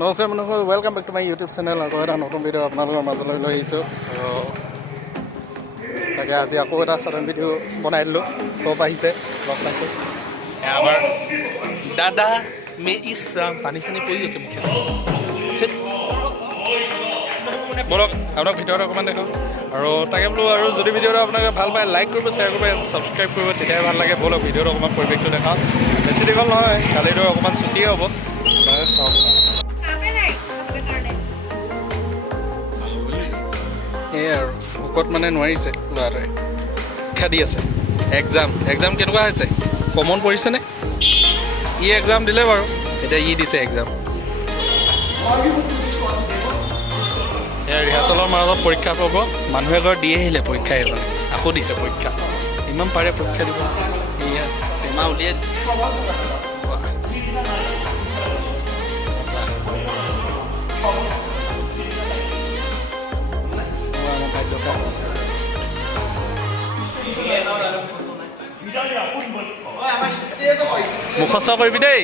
নমস্কাৰ বন্ধুসকল, welcome back to my YouTube channel. আকৌ এটা নতুন ভিডিঅ' আপোনালোকৰ মাজলৈ লৈ আহিছোঁ। আৰু তাকে আজি আকৌ এটা ছাডেন ভিডিঅ' বনাই দিলোঁ। চব আহিছে, লগ পাইছোঁ। আমাৰ দাদা মে ইছৰাম পানী চানী পৰি গৈছে মুখে বলক আপোনাক ভিডিঅ'টো অকণমান দেখাওঁ। আৰু তাকে বোলো, আৰু যদি ভিডিঅ'টো আপোনালোকে ভাল পায় লাইক কৰিব, শ্বেয়াৰ কৰিব, ছাবস্ক্ৰাইব কৰিব, তেতিয়াহে ভাল লাগে। বলক ভিডিঅ'টো অকণমান পৰিৱেশটো দেখাওঁ। বেছি দীঘল নহয়, কালিতো অকণমান ছুটিয়ে হ'ব। চাওক এই আৰু ভোকত মানে নোৱাৰিছে ল'ৰাটোৱে, শিক্ষা দি আছে। এক্সাম কেনেকুৱা হৈছে? কমন পৰিছেনে? ই এক্সাম দিলে বাৰু, এতিয়া ই দিছে এক্সাম। এয়া ৰিহাৰ্চেলৰ মাজত পৰীক্ষা পাব। মানুহে ঘৰত দি আহিলে পৰীক্ষা, এজনে আকৌ দিছে পৰীক্ষা। ইমান পাৰে পৰীক্ষা দিব। এয়া টেমা উলিয়াই দিছে। মুখস্থ কৰিবি দেই।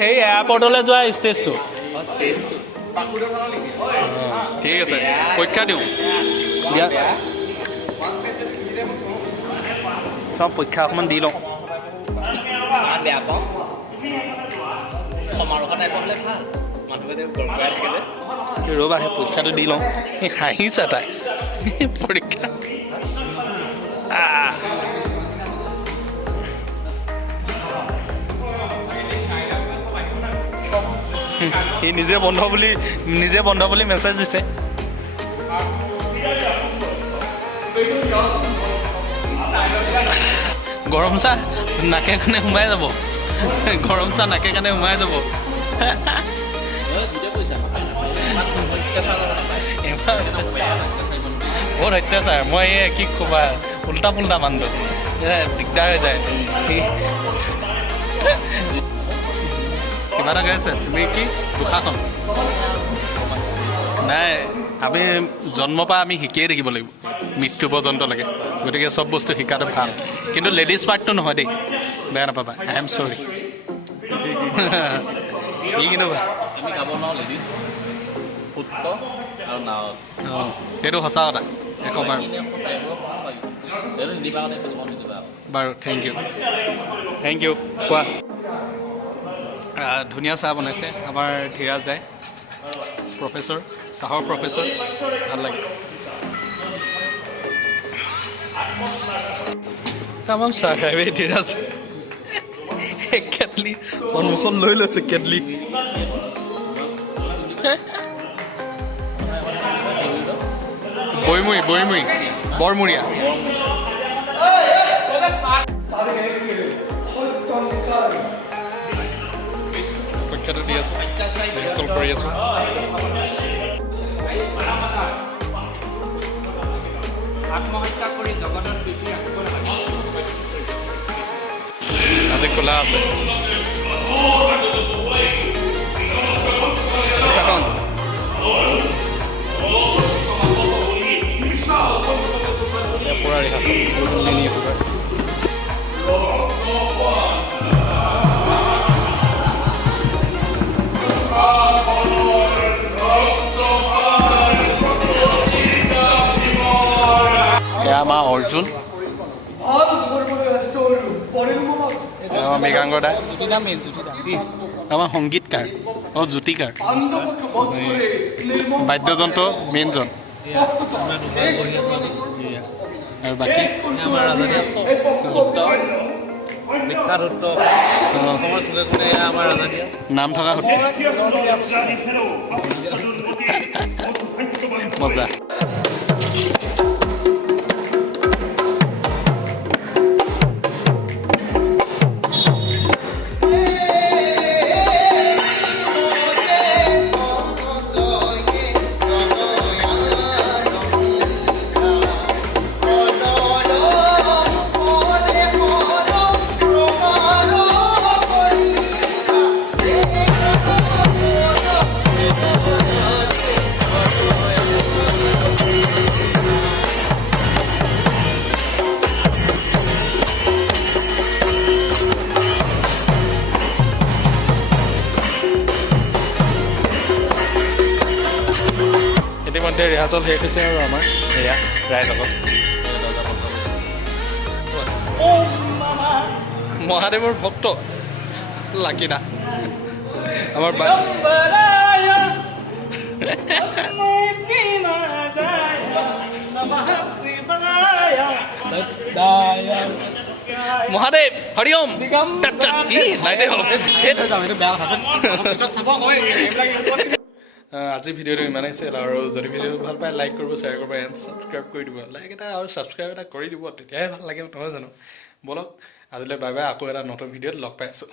সেই এয়াৰপৰ্টলৈ যোৱা ষ্টেজটো। ঠিক আছে, পৰীক্ষা দিওঁ। চাওঁ পৰীক্ষা অকণমান দি লওঁ। বেয়া পাওঁ সমাৰোহ টাইপ হ'লে ভাল। ৰ'বা, সেই পৰীক্ষাটো দি লওঁ। হাঁহিছা তাই পৰীক্ষা। সি নিজে বন্ধ বুলি মেছেজ দিছে। গৰম চাহ নাকে কাণে সোমাই যাব। গৰম চাহ নাকে কাণে সোমাই যাব। বহুত অত্যাচাৰ। মই এই কি ক'বা, উল্টা পুল্টা মানুহ, দিগদাৰ হৈ যায়। কিবা এটা গাইছে তুমি কি দুষাখন নাই। আমি জন্মৰ পৰা আমি শিকিয়ে থাকিব লাগিব মৃত্যু পৰ্যন্তলৈকে। গতিকে চব বস্তু শিকাটো ভাল, কিন্তু লেডিজ পাৰ্টটো নহয় দেই, বেয়া নাপাবা। আই এম চৰি। ই কিন্তু সেইটো সঁচা কথা একেবাৰে। বাৰু থেংক ইউ। কোৱা। ধুনীয়া চাহ বনাইছে আমাৰ ধীৰাজ দাই, প্ৰফেচৰ, চাহৰ প্ৰফেচৰ। ভাল লাগে। তামাম চাহ খাই বে ধীৰাজ। কেটলি সন্মুখত লৈ লৈছে কেটলি। বৰমূৰীয়া। পৰীক্ষাটো দি আছোঁ, ৰিহাৰ্চেল কৰি আছোঁ। আজি খোলা আছে। পুৰা ৰিহাৰ্চেল। আমাৰ অৰ্জুন, মৃগাংগ দা, আমাৰ সংগীতকাৰ, জ্যোতিকাৰ, বাদ্যযন্ত্ৰ মেইনজন। আৰু বাকী নাম থকা মজা। সেয়া জল শেষ হৈছে আৰু আমাৰ সেয়া ৰাইজ লগত মহাদেৱৰ ভক্ত লাকিনা আমাৰ মহাদেৱ হৰি ওম লাইটে হ'ল আজি ভিডিঅ'টো ইমানেই আছিল আৰু যদি ভিডিঅ'টো ভাল পায় লাইক কৰিব শ্বেয়াৰ কৰিব এণ্ড ছাবস্ক্ৰাইব কৰি দিব লাইক এটা আৰু ছাবস্ক্ৰাইব এটা কৰি দিব তেতিয়াহে ভাল লাগে নহয় জানো ব'লক আজিলৈ বাই বাই আকৌ এটা নতুন ভিডিঅ'ত লগ পাই আছোঁ